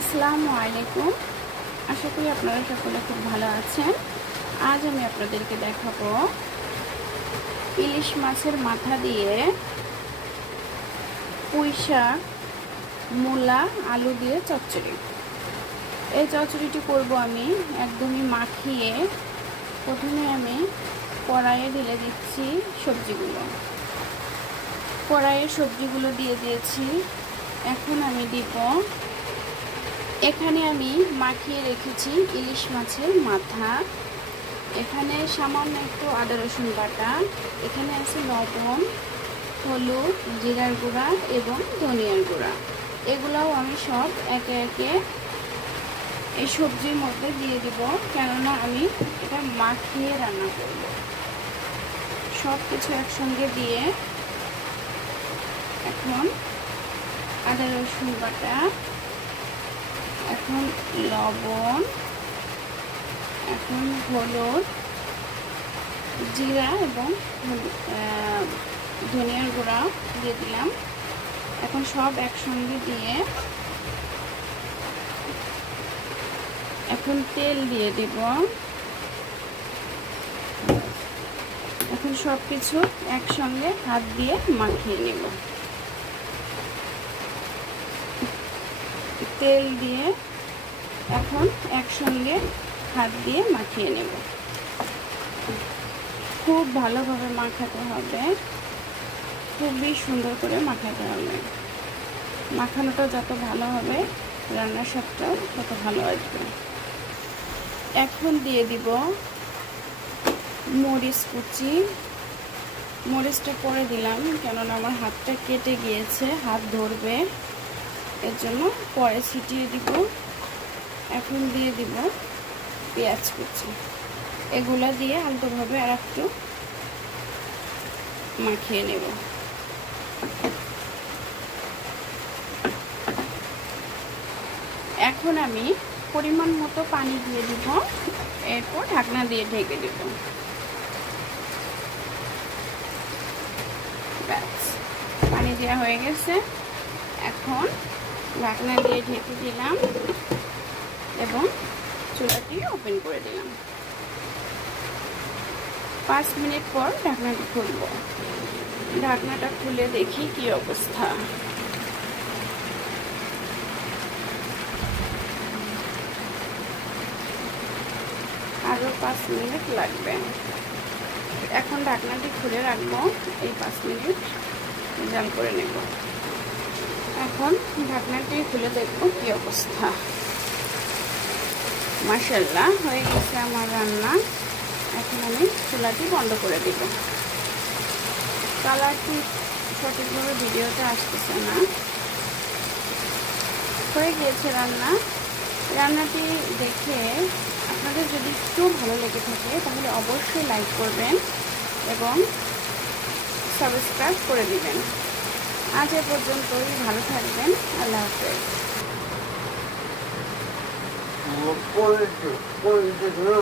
আসসালামু আলাইকুম। আশা করি আপনারা সকলে খুব ভালো আছেন। আজ আমি আপনাদেরকে দেখাবো ইলিশ মাছের মাথা দিয়ে পুঁই শাক, মূলা, আলু দিয়ে চচ্চড়ি। এই চচ্চড়িটি করব আমি একদমই মাখিয়ে। প্রথমে আমি কড়াইয়ে ঢেলে দিচ্ছি সবজিগুলো। কড়াইয়ে সবজিগুলো দিয়ে দিয়েছি। এখন আমি দিব, এখানে আমি মাখিয়ে রেখেছি ইলিশ মাছের মাথা। এখানে সামান্য একটু আদা রসুন বাটা, এখানে আছে লবণ, হলুদ, জিরার গুঁড়া এবং ধনিয়ার গুঁড়া। এগুলাও আমি সব একে একে এই সবজির মধ্যে দিয়ে দিব, কেননা আমি এটা মাখিয়ে রান্না করব। সব কিছু একসঙ্গে দিয়ে এখন আদা রসুন বাটা, এখন লবণ, এখন হলুদ, জিরা এবং ধনিয়ার গুঁড়া দিয়ে দিলাম। এখন সব একসঙ্গে দিয়ে এখন তেল দিয়ে দিব। এখন সব কিছু একসঙ্গে হাত দিয়ে মাখিয়ে নেব। তেল দিয়ে এখন একসঙ্গে হাত দিয়ে মাখিয়ে নেব। খুব ভালোভাবে মাখাতে হবে, খুবই সুন্দর করে মাখাতে হবে। মাখানোটা যত ভালো হবে রান্নার স্বাদটাও তত ভালো আসবে। এখন দিয়ে দিব মরিচ কুচি। মরিচটা পরে দিলাম, কেননা আমার হাতটা কেটে গিয়েছে, হাত ধরবে, এর জন্য পরে ছিটিয়ে দিব। এখন দিয়ে দিব পেঁয়াজ কুচি। এগুলা দিয়ে আলতোভাবে আর একটু মাখিয়ে নেব। এখন আমি পরিমাণ মতো পানি দিয়ে দিব, এরপর ঢাকনা দিয়ে ঢেকে দেব। ব্যাস, পানি দেওয়া হয়ে গেছে। এখন ঢাকনা দিয়ে ঢেকে দিলাম এবং চুলাটি ওপেন করে দিলাম। 5 মিনিট পর ঢাকনাটি খুলব। ঢাকনাটা খুলে দেখি কি অবস্থা। আরও 5 মিনিট লাগবে। এখন ঢাকনাটি খুলে রাখবো, এই 5 মিনিট জাল করে নেব। এখন ঢাকনাটি খুলে দেখবো কি অবস্থা। মাশাআল্লাহ, হয়ে গেছে আমার রান্না। এখন আমি চুলাটি বন্ধ করে দিব। কালারটি সঠিকভাবে ভিডিওতে আসতেছে না। হয়ে গিয়েছে রান্না। রান্নাটি দেখে আপনাদের যদি একটু ভালো লেগে থাকে তাহলে অবশ্যই লাইক করবেন এবং সাবস্ক্রাইব করে দিবেন। আজ এ পর্যন্তই, ভালো থাকবেন। আল্লাহ হাফেজ।